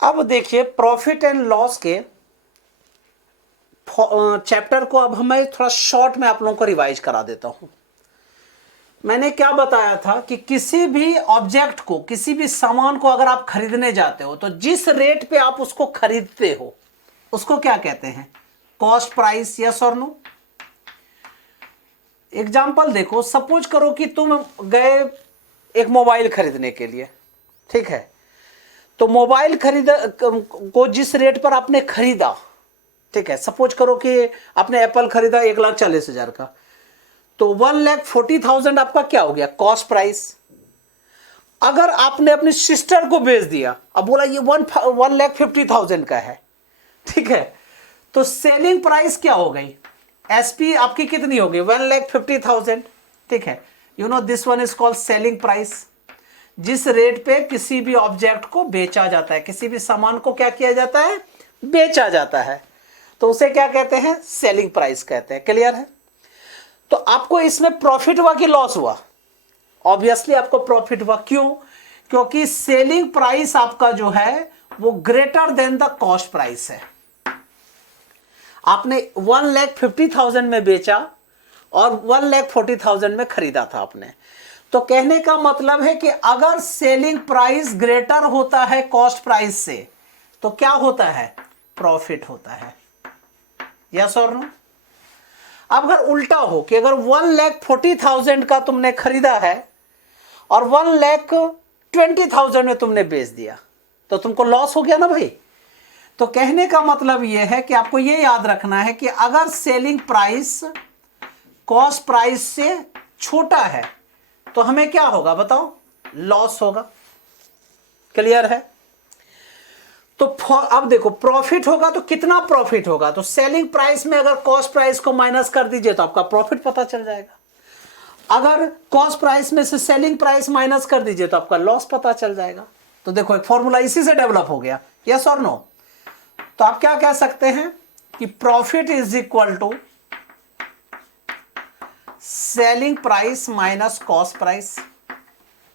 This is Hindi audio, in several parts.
अब देखिए प्रॉफिट एंड लॉस के चैप्टर को अब मैं थोड़ा शॉर्ट में आप लोगों को रिवाइज करा देता हूं। मैंने क्या बताया था कि किसी भी ऑब्जेक्ट को, किसी भी सामान को अगर आप खरीदने जाते हो तो जिस रेट पे आप उसको खरीदते हो उसको क्या कहते हैं? Cost price. यस और नो? एग्जाम्पल देखो, सपोज करो कि तुम गए एक मोबाइल खरीदने के लिए, ठीक है? तो मोबाइल खरीदा को जिस रेट पर आपने खरीदा, ठीक है, सपोज करो कि आपने एप्पल खरीदा 1,40,000 का, तो 1,40,000 आपका क्या हो गया? Cost price. अगर आपने अपनी सिस्टर को बेच दिया, अब बोला ये 1,50,000 का है, ठीक है, तो सेलिंग प्राइस क्या हो गई? एसपी आपकी कितनी हो गई? 1,50,000, ठीक है। You no this one is called selling price. जिस रेट पे किसी भी ऑब्जेक्ट को बेचा जाता है, किसी भी सामान को क्या किया जाता है? बेचा जाता है, तो उसे क्या कहते हैं? सेलिंग प्राइस कहते हैं। क्लियर है? तो आपको इसमें प्रॉफिट हुआ कि लॉस हुआ? ऑब्वियसली आपको प्रॉफिट हुआ। क्यों? क्योंकि सेलिंग प्राइस आपका जो है वो greater than the cost price है। आपने 1,50,000 में बेचा और 1,40,000 में खरीदा था आपने, तो कहने का मतलब है कि अगर सेलिंग प्राइस ग्रेटर होता है कॉस्ट प्राइस से तो क्या होता है? प्रॉफिट होता है। यस और नो? अब अगर उल्टा हो कि अगर 1,40,000 का तुमने खरीदा है और 1,20,000 में तुमने बेच दिया, तो तुमको लॉस हो गया ना भाई। तो कहने का मतलब यह है कि आपको यह याद रखना है कि अगर सेलिंग प्राइस कॉस्ट प्राइस से छोटा है तो हमें क्या होगा बताओ? लॉस होगा। क्लियर है? तो अब देखो प्रॉफिट होगा तो कितना प्रॉफिट होगा? तो सेलिंग प्राइस में अगर कॉस्ट प्राइस को माइनस कर दीजिए तो आपका प्रॉफिट पता चल जाएगा। अगर कॉस्ट प्राइस में से सेलिंग प्राइस माइनस कर दीजिए तो आपका लॉस पता चल जाएगा। तो देखो एक फॉर्मूला इसी से डेवलप हो गया। यस और नो? तो आप क्या कह सकते हैं कि profit is equal to selling price minus cost price.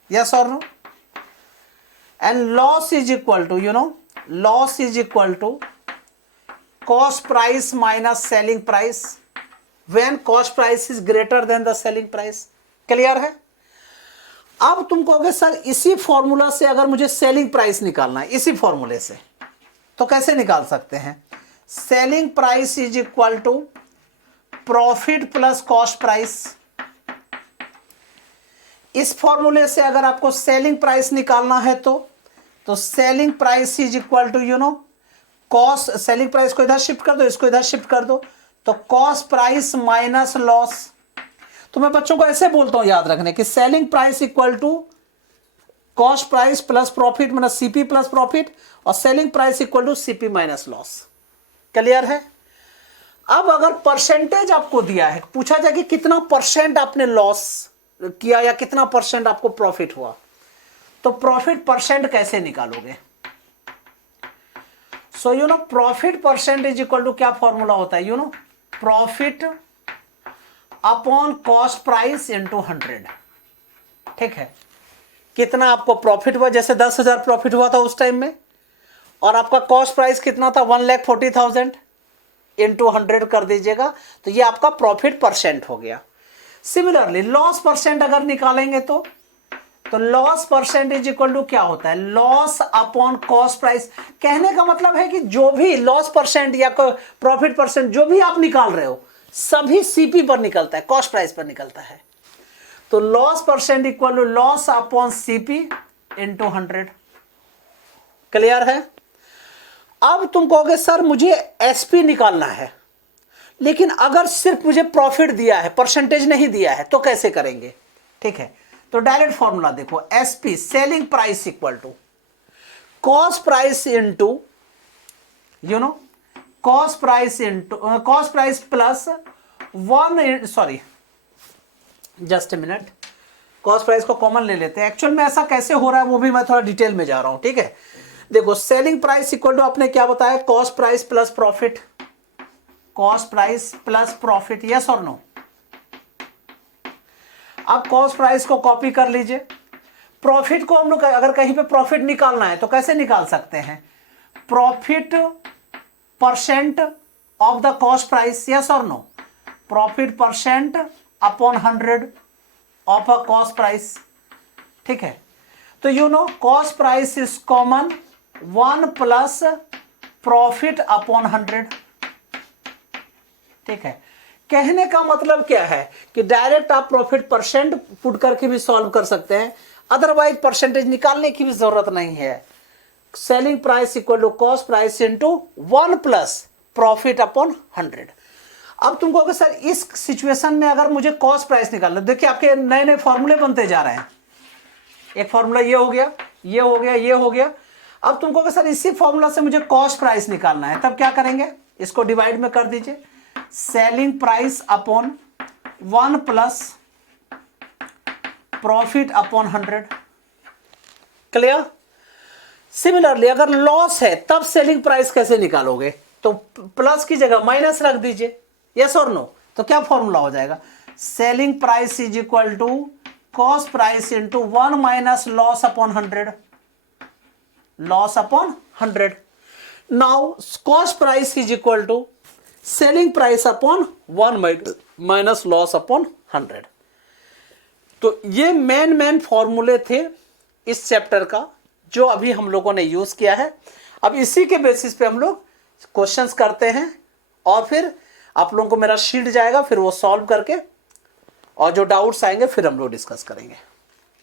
Yes और no? And loss is equal to, you know, loss is equal to cost price minus selling price when cost price is greater than the selling price. Clear है? अब तुम कहोगे सर इसी फॉर्मूला से अगर मुझे सेलिंग प्राइस निकालना है, इसी फॉर्मूले से, तो कैसे निकाल सकते हैं? Selling price is equal to profit plus cost price. इस फॉर्मूले से अगर आपको सेलिंग प्राइस निकालना है तो selling price is equal to, you know, cost, selling price को इधर शिफ्ट कर दो, इसको इधर शिफ्ट कर दो, तो कॉस्ट प्राइस माइनस लॉस। तो मैं बच्चों को ऐसे बोलता हूं याद रखने कि selling price equal to cost price plus profit मतलब सीपी प्लस प्रॉफिट, और selling price equal to CP minus loss. Clear है? अब अगर परसेंटेज आपको दिया है, पूछा जाए कि कितना परसेंट आपने लॉस किया या कितना परसेंट आपको प्रॉफिट हुआ, तो प्रॉफिट परसेंट कैसे निकालोगे? So you know profit percent is equal to क्या फॉर्मूला होता है? You know, profit upon cost price into 100। ठीक है? कितना आपको प्रॉफिट हुआ, जैसे 10,000 प्रॉफिट हुआ था उस टाइम में, और आपका कॉस्ट प्राइस कितना था? 1,40,000 इंटू 100 कर दीजिएगा, तो ये आपका प्रॉफिट परसेंट हो गया। सिमिलरली लॉस परसेंट अगर निकालेंगे तो loss percent is equal to क्या होता है? Loss upon cost price. कहने का मतलब है कि जो भी लॉस परसेंट या प्रॉफिट परसेंट जो भी आप निकाल रहे हो सभी सीपी पर निकलता है, कॉस्ट प्राइस पर निकलता है। तो loss percent equal to loss upon CP into 100। Clear है? अब तुम कहोगे सर मुझे एसपी निकालना है, लेकिन अगर सिर्फ मुझे प्रॉफिट दिया है, परसेंटेज नहीं दिया है, तो कैसे करेंगे? ठीक है, तो डायरेक्ट फॉर्मूला देखो, SP selling price equal to cost price into, you know, cost price into cost price plus 1, sorry just a minute, cost price को कॉमन ले लेते हैं। एक्चुअल में ऐसा कैसे हो रहा है वो भी मैं थोड़ा डिटेल में जा रहा हूं। ठीक है, देखो सेलिंग प्राइस इक्वल टू आपने क्या बताया? Cost price plus profit, cost price plus profit. Yes और नो? अब कॉस्ट प्राइस को कॉपी कर लीजिए। प्रॉफिट को हम लोग अगर कहीं पे प्रॉफिट निकालना है तो कैसे निकाल सकते हैं? Profit percent of the cost price, yes और no? Profit percent upon 100 of a cost price, ठीक है। तो you know cost price is common 1 plus profit upon 100, ठीक है। कहने का मतलब क्या है कि डायरेक्ट आप प्रॉफिट परसेंट पुट करके भी सॉल्व कर सकते हैं, अदरवाइज परसेंटेज निकालने की भी जरूरत नहीं है। Selling price equal to cost price into 1 plus profit upon 100। अब तुमको अगर सर इस सिचुएशन में अगर मुझे कॉस्ट प्राइस निकालना, देखिए आपके नए नए फॉर्मूले बनते जा रहे हैं। एक फॉर्मूला ये हो गया, ये हो गया, ये हो गया। अब तुमको अगर सर इसी फॉर्मूला से मुझे कॉस्ट प्राइस निकालना है, तब क्या करेंगे? इसको डिवाइड में कर दीजिए, selling price upon 1 plus profit upon 100। Clear? Similarly अगर लॉस है तब सेलिंग प्राइस कैसे निकालोगे? तो प्लस की जगह माइनस रख दीजिए, यस और नो? तो क्या फॉर्मूला हो जाएगा? Selling price is equal to cost price into 1 minus loss upon 100, loss upon 100। Now cost price is equal to selling price upon 1 minus loss upon 100। तो ये मेन फॉर्मूले थे इस चैप्टर का जो अभी हम लोगों ने यूज किया है। अब इसी के बेसिस पे हम लोग क्वेश्चंस करते हैं और फिर आप लोगों को मेरा शीट जाएगा, फिर वो सॉल्व करके और जो डाउट्स आएंगे फिर हम लोग डिस्कस करेंगे।